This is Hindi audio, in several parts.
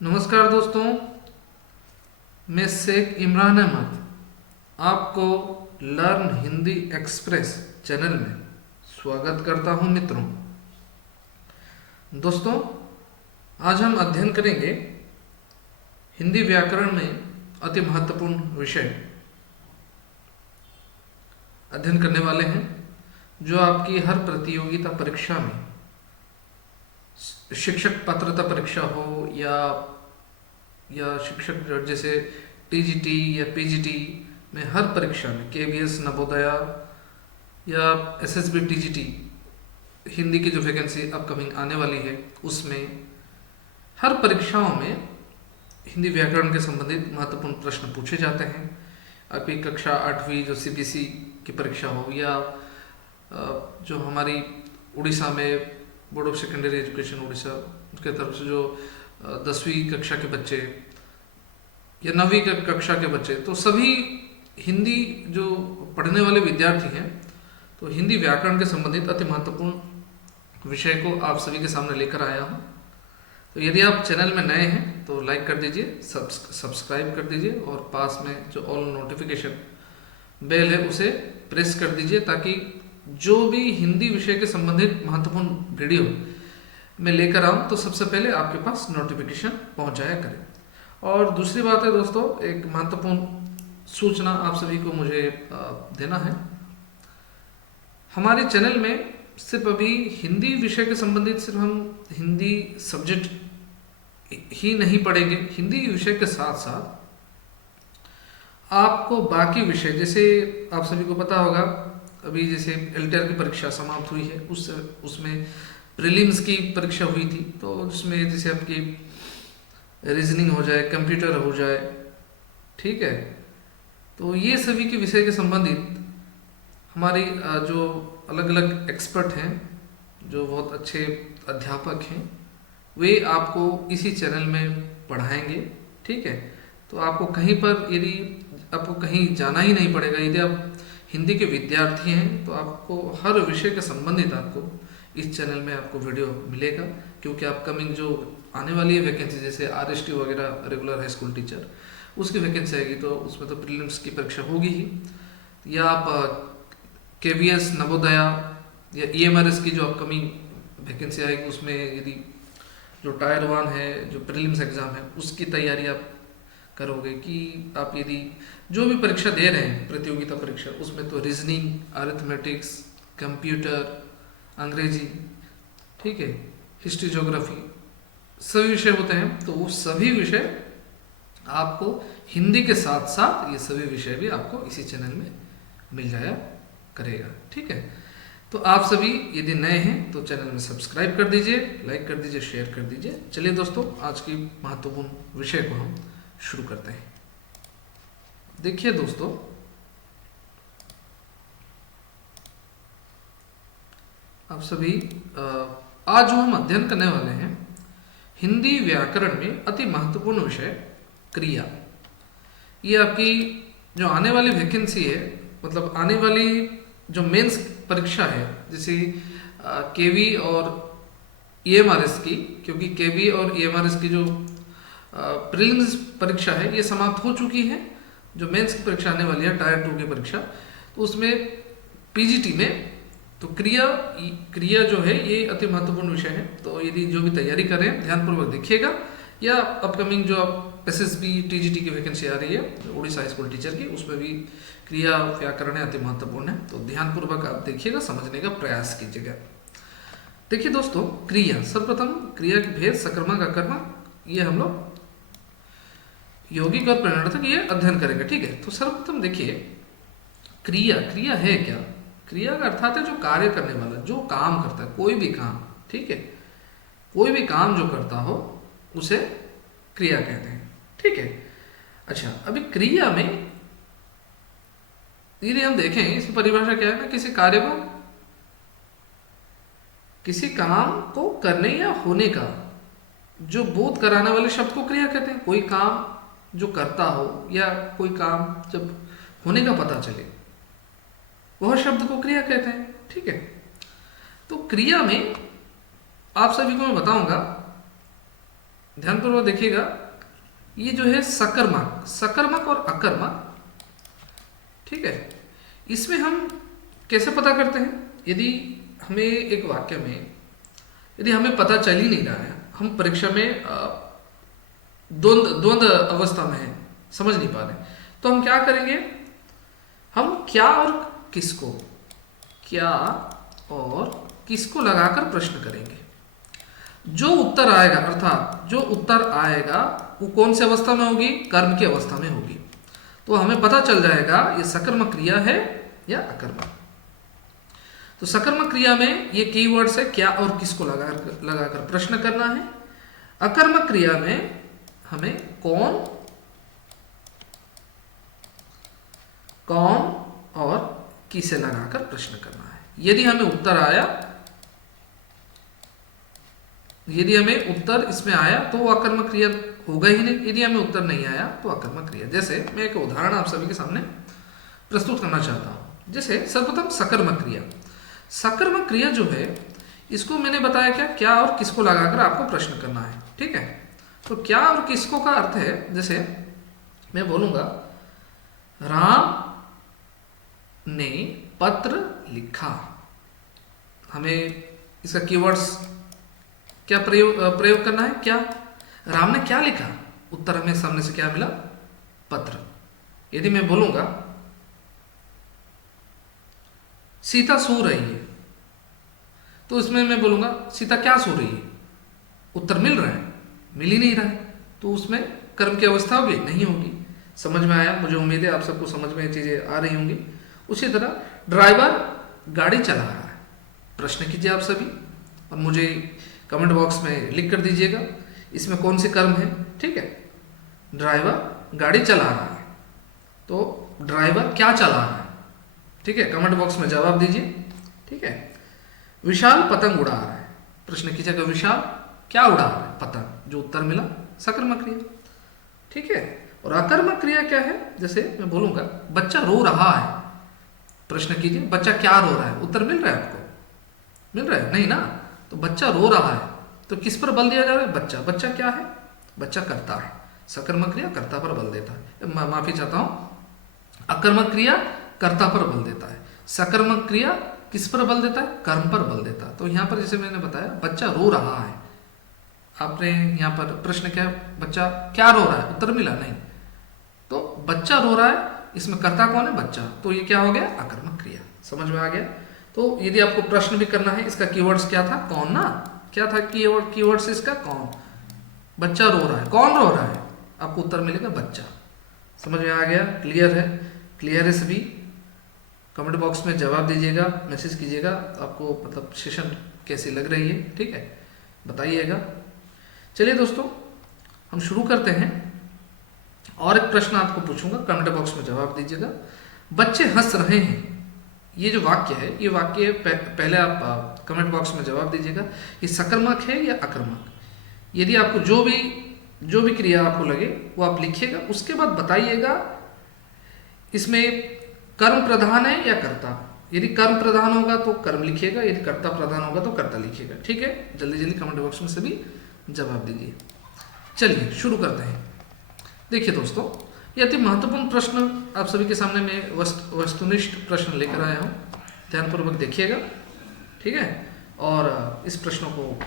नमस्कार दोस्तों, मैं शेख इमरान अहमद आपको लर्न हिंदी एक्सप्रेस चैनल में स्वागत करता हूं। मित्रों, दोस्तों, आज हम अध्ययन करेंगे हिंदी व्याकरण में अति महत्वपूर्ण विषय अध्ययन करने वाले हैं जो आपकी हर प्रतियोगिता परीक्षा में, शिक्षक पात्रता परीक्षा हो या शिक्षक जैसे टीजीटी या पीजीटी में, हर परीक्षा में, केवीएस नवोदया या एसएसबी टीजीटी हिंदी की जो वैकेंसी अपकमिंग आने वाली है उसमें, हर परीक्षाओं में हिंदी व्याकरण के संबंधित महत्वपूर्ण प्रश्न पूछे जाते हैं। आपकी कक्षा 8वीं जो सीबीएसई की परीक्षा हो या जो हमारी उड़ीसा में board of secondary education Orissa के तरफ से जो 10वीं कक्षा के बच्चे या 9वीं कक्षा के बच्चे, तो सभी हिंदी जो पढ़ने वाले विद्यार्थी हैं, तो हिंदी व्याकरण के संबंधित अति महत्वपूर्ण विषय को आप सभी के सामने लेकर आया हूँ। तो यदि आप चैनल में नए हैं तो लाइक कर दीजिए, सब्सक्राइब कर दीजिए और पास में जो ऑल नोटिफिकेशन बेल है उसे प्रेस कर दीजिए, ताकि जो भी हिंदी विषय के संबंधित महत्वपूर्ण वीडियो मैं लेकर आऊँ तो सबसे पहले आपके पास नोटिफिकेशन पहुँच जाया करें। और दूसरी बात है दोस्तों, एक महत्वपूर्ण सूचना आप सभी को मुझे देना है। हमारे चैनल में सिर्फ अभी हिंदी विषय के संबंधित सिर्फ हम हिंदी सब्जेक्ट ही नहीं पढ़ेंगे, हिंदी विषय के साथ साथ आपको बाकी विषय, जैसे आप सभी को पता होगा अभी जैसे एलटीआर की परीक्षा समाप्त हुई है, उसमें प्रीलिम्स की परीक्षा हुई थी, तो उसमें जैसे आपकी रीजनिंग हो जाए, कंप्यूटर हो जाए, ठीक है, तो ये सभी के विषय के संबंधित हमारी जो अलग अलग एक्सपर्ट हैं, जो बहुत अच्छे अध्यापक हैं, वे आपको इसी चैनल में पढ़ाएंगे, ठीक है। तो आपको कहीं पर, यदि आपको कहीं जाना ही नहीं पड़ेगा, यदि आप हिंदी के विद्यार्थी हैं तो आपको हर विषय के संबंधित आपको इस चैनल में आपको वीडियो मिलेगा, क्योंकि अपकमिंग जो आने वाली है वैकेंसी, जैसे आरएसटी वगैरह, रेगुलर हाई स्कूल टीचर, उसकी वैकेंसी आएगी, तो उसमें तो प्रीलिम्स की परीक्षा होगी ही, या आप केवीएस नवोदया या ईएमआरएस की जो अपकमिंग वैकेंसी आएगी उसमें यदि जो टायर 1 है, जो प्रीलिम्स एग्ज़ाम है, उसकी तैयारी आप करोगे, कि आप यदि जो भी परीक्षा दे रहे हैं प्रतियोगिता परीक्षा, उसमें तो रीजनिंग, अरिथमेटिक्स, कंप्यूटर, अंग्रेजी, ठीक है, हिस्ट्री, ज्योग्राफी, सभी विषय होते हैं, तो वो सभी विषय आपको हिंदी के साथ साथ ये सभी विषय भी आपको इसी चैनल में मिल जाया करेगा, ठीक है। तो आप सभी यदि नए हैं तो चैनल में सब्सक्राइब कर दीजिए, लाइक कर दीजिए, शेयर कर दीजिए। चलिए दोस्तों, आज की महत्वपूर्ण विषय को हम शुरू करते हैं। देखिए दोस्तों, आप सभी आज जो हम अध्ययन करने वाले हैं हिंदी व्याकरण में अति महत्वपूर्ण विषय क्रिया। ये आपकी जो आने वाली वैकेंसी है, मतलब आने वाली जो मेंस परीक्षा है, जैसे केवी और ईएमआरएस की, क्योंकि केवी और ईएमआरएस की जो प्रीलिम्स परीक्षा है ये समाप्त हो चुकी है, जो मेंस की परीक्षा आने वाली है टायर 2 की परीक्षा, तो उसमें पीजीटी में तो क्रिया जो है ये अति महत्वपूर्ण विषय है। तो यदि जो भी तैयारी कर रहे हैं ध्यानपूर्वक देखिएगा, या अपकमिंग जो आप एसएसबी टीजीटी की वैकेंसी आ रही है उड़ीसा हाई स्कूल टीचर की, उसमें भी क्रिया व्याकरण अति महत्वपूर्ण है, तो ध्यानपूर्वक आप देखिएगा, समझने का प्रयास कीजिएगा। देखिए दोस्तों, क्रिया, सर्वप्रथम क्रिया की भेद, सकर्मक, अकर्मक, ये हम लोग यौगिक और परिणार्थक ये अध्ययन करेंगे, ठीक है। तो सर्वप्रथम देखिए, क्रिया है क्या? क्रिया का अर्थात है जो कार्य करने वाला, जो काम करता है, कोई भी काम, ठीक है, कोई भी काम जो करता हो उसे क्रिया कहते हैं, ठीक है। अच्छा, अभी क्रिया में यदि हम देखें, इसकी परिभाषा क्या है ना, किसी काम को करने या होने का जो बोध कराने वाले शब्द को क्रिया कहते हैं। कोई काम जो करता हो या कोई काम जब होने का पता चले, वह शब्द को क्रिया कहते हैं, ठीक है। तो क्रिया में आप सभी को मैं बताऊंगा ध्यानपूर्वक देखिएगा, ये जो है सकर्मक, सकर्मक और अकर्मक, ठीक है, इसमें हम कैसे पता करते हैं? यदि हमें एक वाक्य में यदि हमें पता चल ही नहीं रहा है, हम परीक्षा में द्वंद्व अवस्था में है, समझ नहीं पा रहे, तो हम क्या करेंगे? हम क्या और किसको, क्या और किसको लगाकर प्रश्न करेंगे। जो उत्तर आएगा, अर्थात जो उत्तर आएगा वो कौन सी अवस्था में होगी? कर्म की अवस्था में होगी। तो हमें पता चल जाएगा ये सकर्मक क्रिया है या अकर्मक। तो सकर्मक क्रिया में ये कीवर्ड्स है क्या और किसको लगाकर प्रश्न करना है। अकर्मक क्रिया में हमें कौन और किसे लगाकर प्रश्न करना है। यदि हमें उत्तर इसमें आया तो वो अकर्मक क्रिया होगा ही नहीं, यदि हमें उत्तर नहीं आया तो अकर्मक क्रिया। जैसे मैं एक उदाहरण आप सभी के सामने प्रस्तुत करना चाहता हूं। जैसे सर्वप्रथम सकर्मक क्रिया, सकर्मक क्रिया जो है इसको मैंने बताया क्या और किसको लगाकर आपको प्रश्न करना है, ठीक है। तो क्या और किसको का अर्थ है, जैसे मैं बोलूंगा राम ने पत्र लिखा, हमें इसका कीवर्ड्स क्या प्रयोग करना है। क्या, राम ने क्या लिखा, उत्तर हमें सामने से क्या मिला? पत्र। यदि मैं बोलूंगा सीता सो रही है, तो इसमें मैं बोलूंगा सीता क्या सो रही है, उत्तर मिल रहा है, मिल ही नहीं रहा है, तो उसमें कर्म की अवस्था होगी? नहीं होगी। समझ में आया? मुझे उम्मीद है आप सबको समझ में चीजें आ रही होंगी। उसी तरह ड्राइवर गाड़ी चला रहा है, प्रश्न कीजिए आप सभी और मुझे कमेंट बॉक्स में लिख कर दीजिएगा इसमें कौन सी कर्म है, ठीक है। ड्राइवर गाड़ी चला रहा है, तो ड्राइवर क्या चला रहा है, ठीक है, कमेंट बॉक्स में जवाब दीजिए, ठीक है। विशाल पतंग उड़ा रहा है, प्रश्न कीजिएगा विशाल क्या उड़ा रहा है? पतंग। जो उत्तर मिला सकर्मक क्रिया, ठीक है। और अकर्मक क्रिया क्या है? जैसे मैं बोलूंगा बच्चा रो रहा है, प्रश्न कीजिए बच्चा क्या रो रहा है, उत्तर मिल रहा है आपको? मिल रहा है? नहीं ना। तो बच्चा रो रहा है, तो किस पर बल दिया जा रहा है? बच्चा। बच्चा क्या है? बच्चा कर्ता है। सकर्मक क्रिया कर्ता पर बल देता है, माफी चाहता हूं, अकर्मक क्रिया कर्ता पर बल देता है, सकर्मक क्रिया किस पर बल देता है? कर्म पर बल देता है। तो यहां पर जैसे मैंने बताया बच्चा रो रहा है, आपने यहां पर प्रश्न क्या, बच्चा क्या रो रहा है, उत्तर मिला नहीं। तो बच्चा रो रहा है, इसमें कर्ता कौन है? बच्चा। तो ये क्या हो गया? अकर्मक क्रिया। समझ में आ गया? तो यदि आपको प्रश्न भी करना है, इसका कीवर्ड्स क्या था? कौन ना। क्या था कीवर्ड्स इसका? कौन। बच्चा रो रहा है, कौन रो रहा है? आपको उत्तर मिलेगा बच्चा। समझ में आ गया? क्लियर है? क्लियर है सभी? कमेंट बॉक्स में जवाब दीजिएगा, मैसेज कीजिएगा आपको मतलब सेशन कैसी लग रही है, ठीक है, बताइएगा। चलिए दोस्तों हम शुरू करते हैं। और एक प्रश्न आपको पूछूंगा, कमेंट बॉक्स में जवाब दीजिएगा। बच्चे हंस रहे हैं, ये जो वाक्य है, ये वाक्य पहले आप कमेंट बॉक्स में जवाब दीजिएगा, ये सकर्मक है या अकर्मक। यदि आपको जो भी क्रिया आपको लगे वो आप लिखिएगा, उसके बाद बताइएगा इसमें कर्म प्रधान है या कर्ता। यदि कर्म प्रधान होगा तो कर्म लिखिएगा, यदि कर्ता प्रधान होगा तो कर्ता लिखिएगा, ठीक है। जल्दी जल्दी कमेंट बॉक्स में सभी जवाब दीजिए। चलिए शुरू करते हैं। देखिए दोस्तों, ये अति महत्वपूर्ण प्रश्न आप सभी के सामने मैं वस्तुनिष्ठ प्रश्न लेकर आया हूँ, ध्यानपूर्वक देखिएगा, ठीक है, और इस प्रश्नों को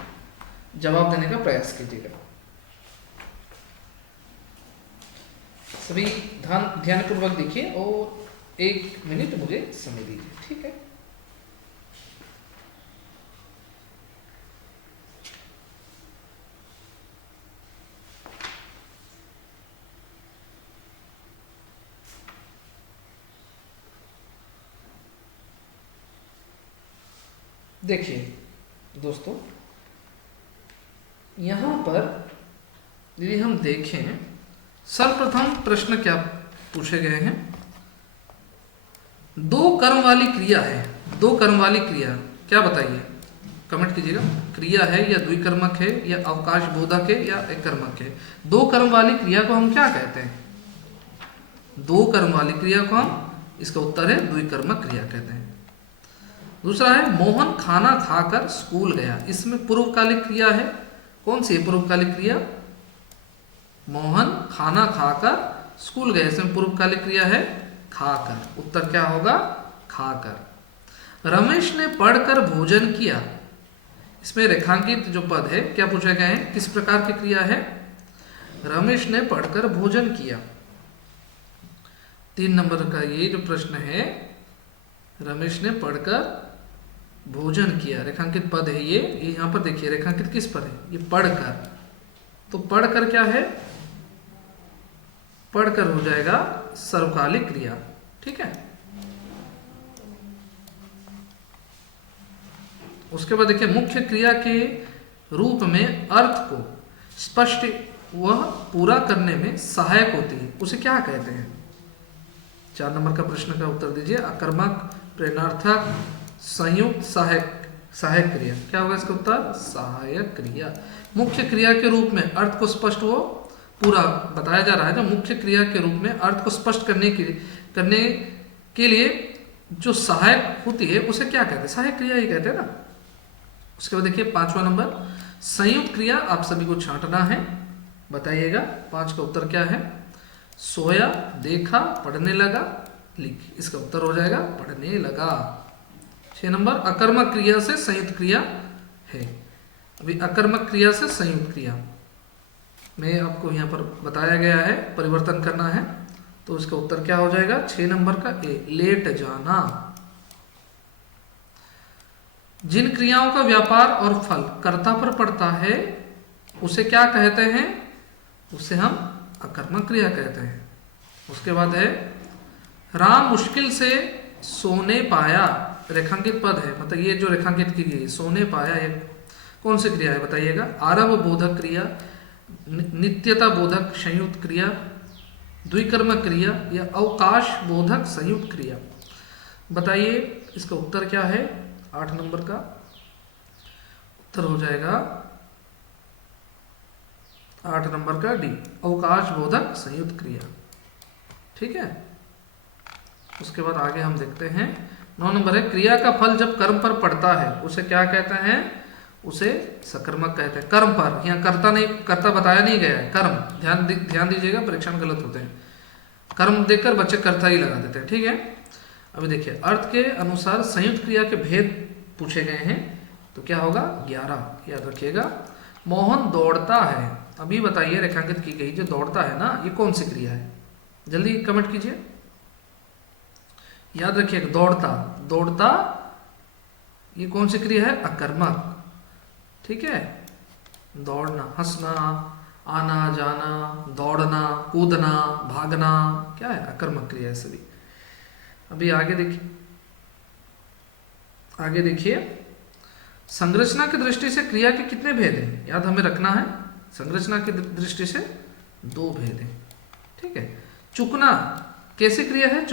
जवाब देने का प्रयास कीजिएगा। सभी ध्यानपूर्वक देखिए और 1 मिनट मुझे समय दीजिए, ठीक है। देखिए दोस्तों, यहां पर यदि हम देखें, सर्वप्रथम प्रश्न क्या पूछे गए हैं? 2 कर्म वाली क्रिया है, 2 कर्म वाली क्रिया क्या बताइए, कमेंट कीजिएगा। क्रिया है या द्विकर्मक है या अवकाश बोधक है या एक कर्मक है। 2 कर्म वाली क्रिया को हम क्या कहते हैं? 2 कर्म वाली क्रिया को हम, इसका उत्तर है द्विकर्मक क्रिया कहते हैं। दूसरा है मोहन खाना खाकर स्कूल गया, इसमें पूर्वकालिक क्रिया है। कौन सी है पूर्वकालिक क्रिया? मोहन खाना खाकर स्कूल गए, इसमें पूर्वकालिक क्रिया है खाकर, उत्तर क्या होगा खाकर। रमेश ने पढ़कर भोजन किया, इसमें रेखांकित जो पद है क्या पूछा गया है, किस प्रकार की क्रिया है, रमेश ने पढ़कर भोजन किया। 3 नंबर का ये जो प्रश्न है, रमेश ने पढ़कर भोजन किया, रेखांकित पद है ये यहाँ पर देखिए रेखांकित किस पर है, ये पढ़कर, तो पढ़कर क्या है, पढ़कर हो जाएगा सर्वकालिक क्रिया, ठीक है। उसके बाद देखिए मुख्य क्रिया के रूप में अर्थ को स्पष्ट वह पूरा करने में सहायक होती है, उसे क्या कहते हैं। 4 नंबर का प्रश्न का उत्तर दीजिए। आकर्मक, प्रेरणार्थक, संयुक्त, सहायक क्रिया, क्या होगा इसका उत्तर सहायक क्रिया। मुख्य क्रिया के रूप में अर्थ को स्पष्ट वो पूरा बताया जा रहा है, तो मुख्य क्रिया के रूप में अर्थ को स्पष्ट करने के लिए जो सहायक होती है उसे क्या कहते हैं, सहायक क्रिया ही कहते हैं ना। उसके बाद देखिए 5वां नंबर, संयुक्त क्रिया, आप सभी को छांटना है, बताइएगा 5 का उत्तर क्या है। सोया, देखा, पढ़ने लगा, लिख, इसका उत्तर हो जाएगा पढ़ने लगा। 6 नंबर, अकर्मक क्रिया से संयुक्त क्रिया है। अभी अकर्मक क्रिया से संयुक्त क्रिया में आपको यहाँ पर बताया गया है, परिवर्तन करना है, तो इसका उत्तर क्या हो जाएगा 6 नंबर का ए, लेट जाना। जिन क्रियाओं का व्यापार और फल कर्ता पर पड़ता है उसे क्या कहते हैं, उसे हम अकर्मक क्रिया कहते हैं। उसके बाद है राम मुश्किल से सोने पाया, रेखांकित पद है, मतलब ये जो रेखांकित की गई सोने पाया ये कौन सी क्रिया है बताइएगा। आरव बोधक क्रिया, नित्यता बोधक संयुक्त क्रिया, द्विकर्मक क्रिया या अवकाश बोधक संयुक्त क्रिया, बताइए इसका उत्तर क्या है। 8 नंबर का उत्तर हो जाएगा 8 नंबर का डी, अवकाश बोधक संयुक्त क्रिया, ठीक है। उसके बाद आगे हम देखते हैं 9 नंबर है, क्रिया का फल जब कर्म पर पड़ता है उसे क्या कहते हैं, उसे सकर्मक कहते हैं। कर्म पर, यहाँ कर्ता बताया नहीं गया है, कर्म, ध्यान दीजिएगा, परीक्षा में गलत होते हैं, कर्म देखकर बच्चे कर्ता ही लगा देते हैं, ठीक है। अभी देखिए अर्थ के अनुसार संयुक्त क्रिया के भेद पूछे गए हैं, तो क्या होगा 11, याद रखिएगा। मोहन दौड़ता है, अभी बताइए रेखांकित की गई जो दौड़ता है ना, ये कौन सी क्रिया है, जल्दी कमेंट कीजिए, याद रखिएगा। दौड़ता ये कौन सी क्रिया है, अकर्मक, ठीक है। दौड़ना, हंसना, आना जाना, दौड़ना, कूदना, भागना, क्या है अकर्मक क्रिया है सभी। अभी आगे देखिए संरचना की दृष्टि से क्रिया के कितने भेद हैं, याद हमें रखना है, संरचना की दृष्टि से 2 भेद हैं, ठीक है। चुकना कैसी क्रिया है,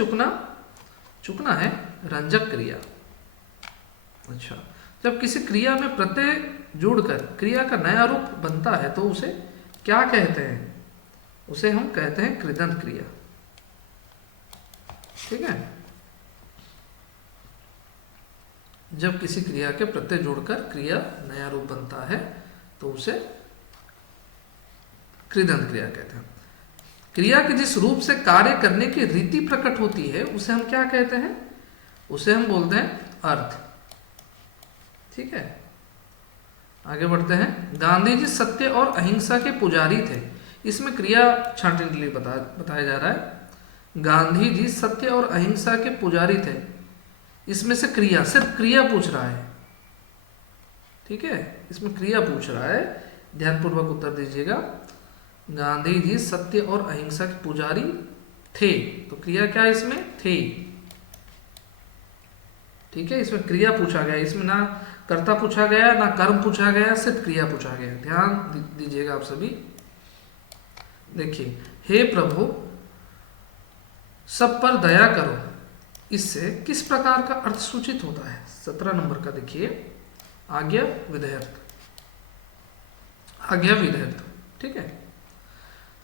चुकना है रंजक क्रिया। अच्छा, जब किसी क्रिया में प्रत्यय जोड़कर क्रिया का नया रूप बनता है तो उसे क्या कहते हैं, उसे हम कहते हैं कृदंत क्रिया, ठीक है। जब किसी क्रिया के प्रत्यय जोड़कर क्रिया नया रूप बनता है तो उसे कृदंत क्रिया कहते हैं। क्रिया के जिस रूप से कार्य करने की रीति प्रकट होती है उसे हम क्या कहते हैं, उसे हम बोलते हैं अर्थ, ठीक है। आगे बढ़ते हैं। गांधी जी सत्य और अहिंसा के पुजारी थे, इसमें क्रिया छांटने के लिए बताया जा रहा है। गांधी जी सत्य और अहिंसा के पुजारी थे, इसमें से क्रिया, सिर्फ क्रिया पूछ रहा है, ठीक है, इसमें क्रिया पूछ रहा है, ध्यानपूर्वक उत्तर दीजिएगा। गांधी जी सत्य और अहिंसा के पुजारी थे, तो क्रिया क्या है इसमें, थे, ठीक है। इसमें क्रिया पूछा गया, इसमें ना कर्ता पूछा गया ना कर्म पूछा गया, सिर्फ क्रिया पूछा गया, ध्यान दीजिएगा आप सभी। देखिए, हे प्रभु सब पर दया करो, इससे किस प्रकार का अर्थ सूचित होता है। 17 नंबर का देखिए, आज्ञा विधेयर्थ, ठीक है।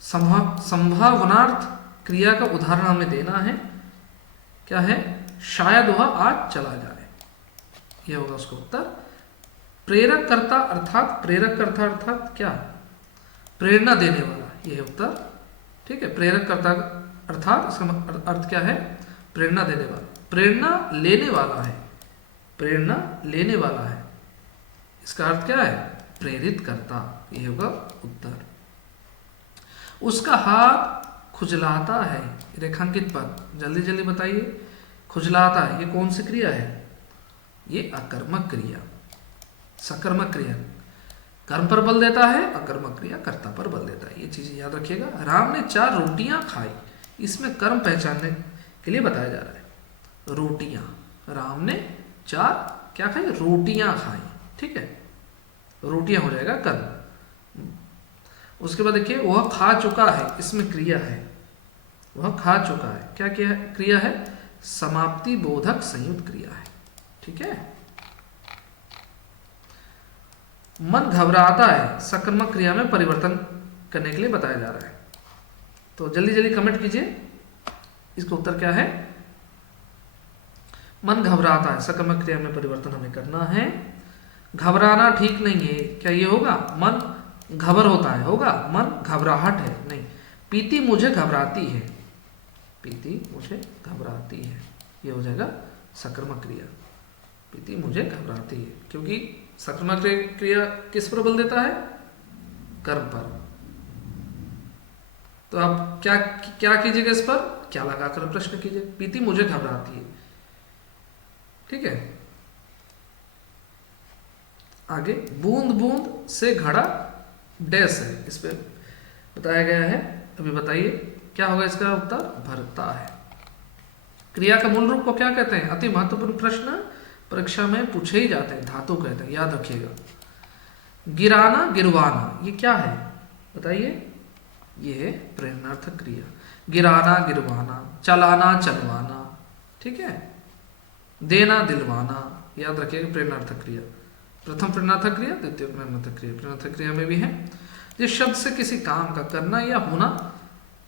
संभावनार्थ क्रिया का उदाहरण हमें देना है, क्या है, शायद वह आज चला जाए, यह होगा उसका उत्तर। प्रेरक कर्ता अर्थात क्या, प्रेरणा देने वाला, ये है उत्तर। ठीक है, प्रेरक कर्ता अर्थात इसका अर्थ क्या है, प्रेरणा देने वाला। प्रेरणा लेने वाला है, प्रेरणा लेने वाला है, इसका अर्थ क्या है, प्रेरित करता, ये होगा उत्तर। उसका हाथ खुजलाता है, रेखांकित पद, जल्दी जल्दी बताइए। खुजलाता है, ये कौन सी क्रिया है, ये अकर्मक क्रिया। सकर्मक क्रिया कर्म पर बल देता है, अकर्मक क्रिया कर्ता पर बल देता है, ये चीजें याद रखिएगा। राम ने 4 रोटियां खाई, इसमें कर्म पहचानने के लिए बताया जा रहा है। रोटियां, राम ने 4 क्या खाई, रोटियां खाई। ठीक है, रोटियां हो जाएगा कर्म। उसके बाद देखिए, वह खा चुका है, इसमें क्रिया है, वह खा चुका है, क्या क्या क्रिया है, समाप्ति बोधक संयुक्त क्रिया है। ठीक है, मन घबराता है, सकर्मक क्रिया में परिवर्तन करने के लिए बताया जा रहा है। तो जल्दी जल्दी कमेंट कीजिए, इसका उत्तर क्या है, मन घबराता है, सकर्मक क्रिया में परिवर्तन हमें करना है। घबराना ठीक नहीं है, क्या ये होगा, मन घबर होता है, होगा, मन घबराहट है, नहीं। पीती मुझे घबराती है, पीती मुझे घबराती है, ये हो जाएगा सकर्मक क्रिया। पीती मुझे घबराती है, क्योंकि सकर्मक क्रिया किस पर बल देता है, कर्म पर। तो आप क्या क्या कीजिएगा, इस पर क्या लगाकर प्रश्न कीजिए, पीती मुझे घबराती है। ठीक है, आगे, बूंद बूंद से घड़ा डैश है, इस पे बताया गया है, अभी बताइए क्या होगा इसका उत्तर, भरता है। क्रिया का मूल रूप को क्या कहते हैं, अति महत्वपूर्ण प्रश्न परीक्षा में पूछे ही जाते हैं, धातु कहते हैं, याद रखिएगा। गिराना गिरवाना, ये क्या है बताइए, ये है प्रेरणार्थक क्रिया। गिराना गिरवाना, चलाना चलवाना, ठीक है, देना दिलवाना, याद रखिएगा प्रेरणार्थक क्रिया। प्रथम प्रेरणार्थक क्रिया, द्वितीय प्रेरणार्थक क्रिया। प्रेरणार्थक क्रिया में भी है जिस शब्द से किसी काम का करना या होना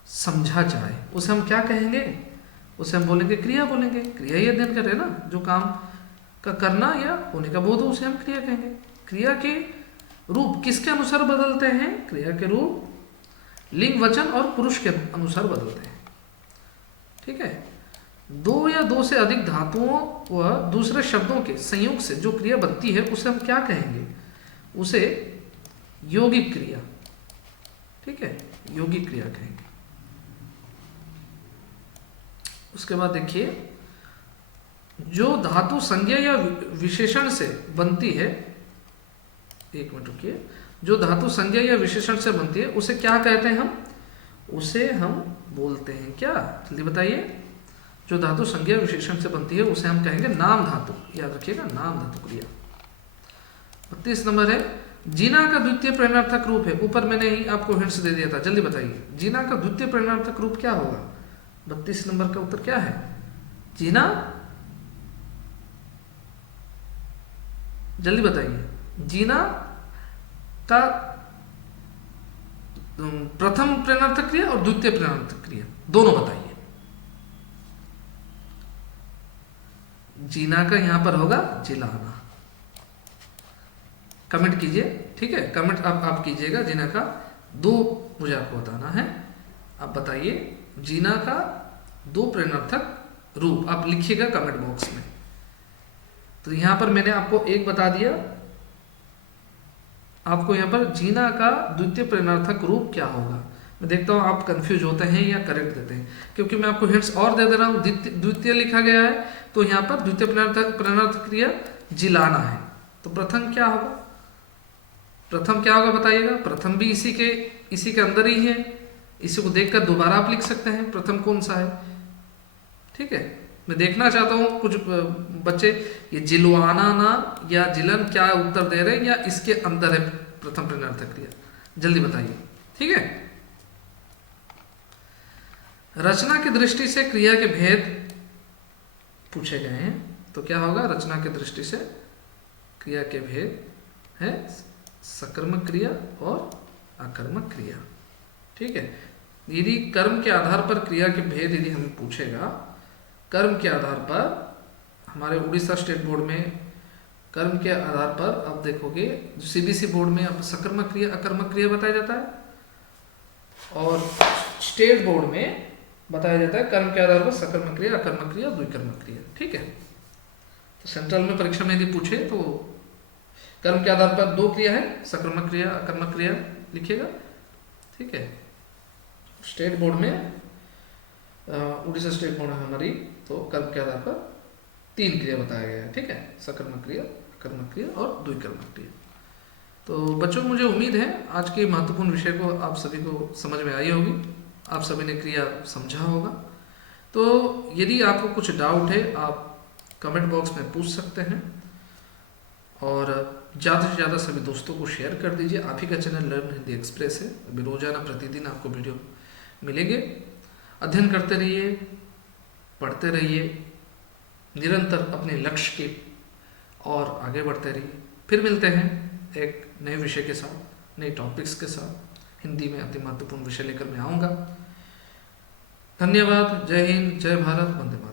समझा जाए, उसे हम क्या कहेंगे, उसे हम बोलेंगे क्रिया, बोलेंगे क्रिया ही अध्ययन करे ना, जो काम का करना या होने का बोध हो उसे हम क्रिया कहेंगे। क्रिया के रूप किसके अनुसार बदलते हैं, क्रिया के रूप लिंग वचन और पुरुष के अनुसार बदलते हैं। ठीक है, 2 या 2 से अधिक धातुओं व दूसरे शब्दों के संयोग से जो क्रिया बनती है उसे हम क्या कहेंगे, उसे यौगिक क्रिया, ठीक है, यौगिक क्रिया कहेंगे। उसके बाद देखिए, जो धातु संज्ञा या विशेषण से बनती है, एक मिनट रुकिए, जो धातु संज्ञा या विशेषण से बनती है उसे क्या कहते हैं हम, उसे हम बोलते हैं क्या, जल्दी बताइए। जो धातु संज्ञा विशेषण से बनती है उसे हम कहेंगे नाम धातु, याद रखिएगा नाम धातु क्रिया। 32 नंबर है, जीना का द्वितीय प्रेरणार्थक रूप है, ऊपर मैंने ही आपको हिंट्स दे दिया था, जल्दी बताइए जीना का द्वितीय प्रेरणार्थक रूप क्या होगा। 32 नंबर का उत्तर क्या है, जीना, जल्दी बताइए। जीना का प्रथम प्रेरणार्थक क्रिया और द्वितीय प्रेरणार्थक क्रिया दोनों बताइए। जीना का यहां पर होगा जिलाना, कमेंट कीजिए, ठीक है, कमेंट आप कीजिएगा। जीना का 2 मुझे आपको बताना है, आप बताइए जीना का 2 प्रेरणार्थक रूप आप लिखिएगा कमेंट बॉक्स में। तो यहां पर मैंने आपको एक बता दिया, आपको यहां पर जीना का द्वितीय प्रेरणार्थक रूप क्या होगा। मैं देखता हूं आप कंफ्यूज होते हैं या करेक्ट देते हैं, क्योंकि मैं आपको हिंट्स और दे रहा हूं। द्वितीय लिखा गया है तो यहां पर द्वितीय प्रेरणार्थक क्रिया जिलाना है, तो प्रथम क्या होगा, प्रथम क्या होगा बताइएगा। प्रथम भी इसी के अंदर ही है, इसी को देखकर दोबारा आप लिख सकते हैं प्रथम कौन सा है। ठीक है, मैं देखना चाहता हूं कुछ बच्चे ये जिलवाना ना या जिलन क्या उत्तर दे रहे हैं, या इसके अंदर है प्रथम प्रेरणार्थक क्रिया, जल्दी बताइए। ठीक है, रचना की दृष्टि से क्रिया के भेद पूछे गए हैं, तो क्या होगा, रचना की दृष्टि से क्रिया के भेद है सकर्मक क्रिया और अकर्मक क्रिया। ठीक है, यदि कर्म के आधार पर क्रिया के भेद यदि हमें पूछेगा, कर्म के आधार पर, हमारे उड़ीसा स्टेट बोर्ड में कर्म के आधार पर आप देखोगे, सीबीएसई बोर्ड में आप सकर्मक क्रिया अकर्मक क्रिया बताया जाता है, और स्टेट बोर्ड में बताया जाता है कर्म के आधार पर सकर्मक क्रिया, अकर्मक क्रिया, द्विकर्मक क्रिया। ठीक है, तो सेंट्रल में परीक्षा में यदि पूछे तो कर्म के आधार पर 2 क्रिया है, सकर्मक क्रिया, अकर्मक क्रिया लिखिएगा। ठीक है, स्टेट बोर्ड में उड़ीसा स्टेट बोर्ड है हमारी, तो कर्म के आधार पर 3 क्रिया बताया गया है। ठीक है, सकर्मक क्रिया, अकर्मक क्रिया और द्विकर्मक क्रिया। तो बच्चों, मुझे उम्मीद है आज के महत्वपूर्ण विषय को आप सभी को समझ में आई होगी, आप सभी ने क्रिया समझा होगा। तो यदि आपको कुछ डाउट है आप कमेंट बॉक्स में पूछ सकते हैं, और ज़्यादा से ज़्यादा सभी दोस्तों को शेयर कर दीजिए। आप ही का चैनल लर्न हिंदी एक्सप्रेस है, अभी रोजाना प्रतिदिन आपको वीडियो मिलेंगे। अध्ययन करते रहिए, पढ़ते रहिए, निरंतर अपने लक्ष्य के और आगे बढ़ते रहिए। फिर मिलते हैं एक नए विषय के साथ, नए टॉपिक्स के साथ। हिंदी में अति महत्वपूर्ण विषय लेकर मैं आऊँगा। धन्यवाद। जय हिंद, जय भारत, वंदे मातरम।